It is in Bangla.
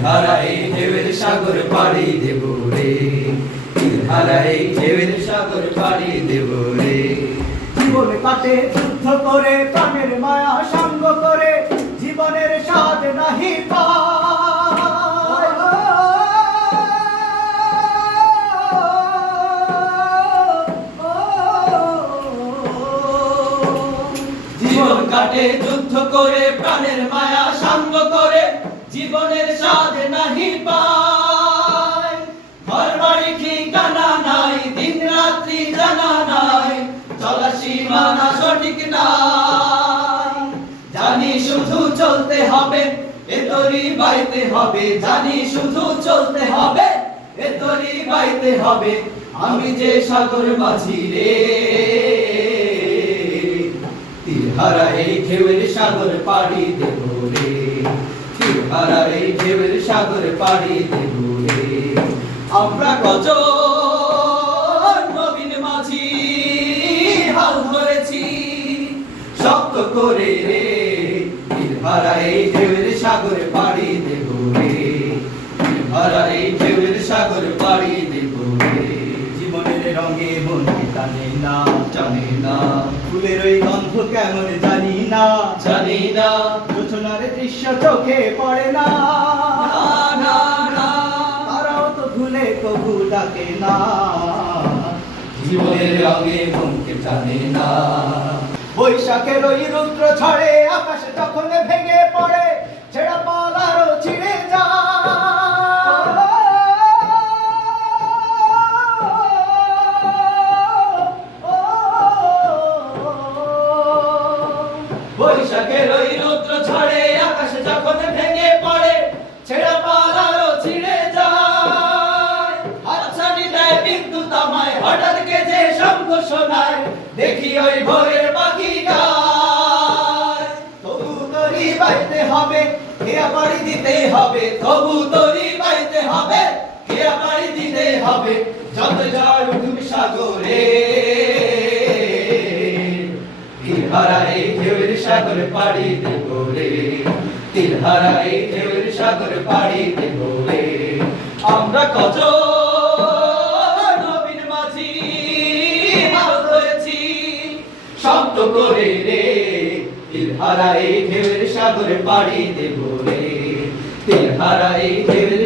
তিলহারা এই ঢেউয়ের সাগর পাড়ি দেব রে, তিলহারা এই ঢেউয়ের সাগর পাড়ি দেব রে। জীবন কাটে যুদ্ধ করে, প্রাণের মায়া সঙ্গ করে, জীবনের স্বাদ নাহি পায়। জীবন কাটে যুদ্ধ করে, প্রাণের মায়া সঙ্গ করে, জীবনের স্বাদ নাহি পায়। ঘর বাড়ি ঠিকানা নাই, দিন রাত্রি জানা নাই, চলা সীমানা সঠিক নাই। জানি শুধু চলতে হবে, এ তরি বাইতে হবে, জানি শুধু চলতে হবে, এ তরি বাইতে হবে। আমি যে সাগর মাঝি রে, তিলহারা এই ঢেউয়ের সাগর পাড়ি দেব রে, তিলহারা এই ঢেউয়ের সাগর পাড়ি দেব রে। আমরা কজন নবীন মাঝি হাল ধরেছি শক্ত করে রে, তিলহারা এই ঢেউয়ের সাগর পাড়ি দেব রে, তিলহারা এই ঢেউয়ের সাগর পাড়ি দেব রে। জীবনের রঙে মনকে টানে না, জানি না, ফুলের ওই গন্ধ কেমন জানি না, জানি না, জোছনার দৃশ্য চোখে পড়ে না, না, না, তারাও তো ভুলে কবু ডাকে না। জীবনের রঙে মনকে টানে না। বৈশাখের ওই রুদ্র ঝড়ে আকাশ যখন ভেঙে পড়ে, ছেঁড়া পাল আরো ছিঁড়ে বৈশাখের ওই রুদ্র ঝড়ে আকাশ যখন ভেঙে পড়ে, ছেঁড়া পাল আরো ছিঁড়ে যায়। হাতছানি দেয় বিদ্যুৎ আমায়, হঠাৎ গেজে শঙ্খ শোনায়, দেখি ওই ভোরের পাখি গায়। তবু তরি বাইতে হবে, খেয়া বাড়ি দিতেই হবে, তবু তরি বাইতে হবে, খেয়া বাড়ি দিতে হবে। যত ঝড় উঠুক সাগরে, তিলহারা এই ঢেউয়ের সাগর পাড়ি দেব রে, তিলহারা এই ঢেউয়ের সাগর পাড়ি দেব রে। আমরা কজন নবীন মাঝি হাল ধরেছি শক্ত করে রে, তিলহারা এই ঢেউয়ের সাগর পাড়ি দেব রে, তিলহারা এই ঢেউয়ের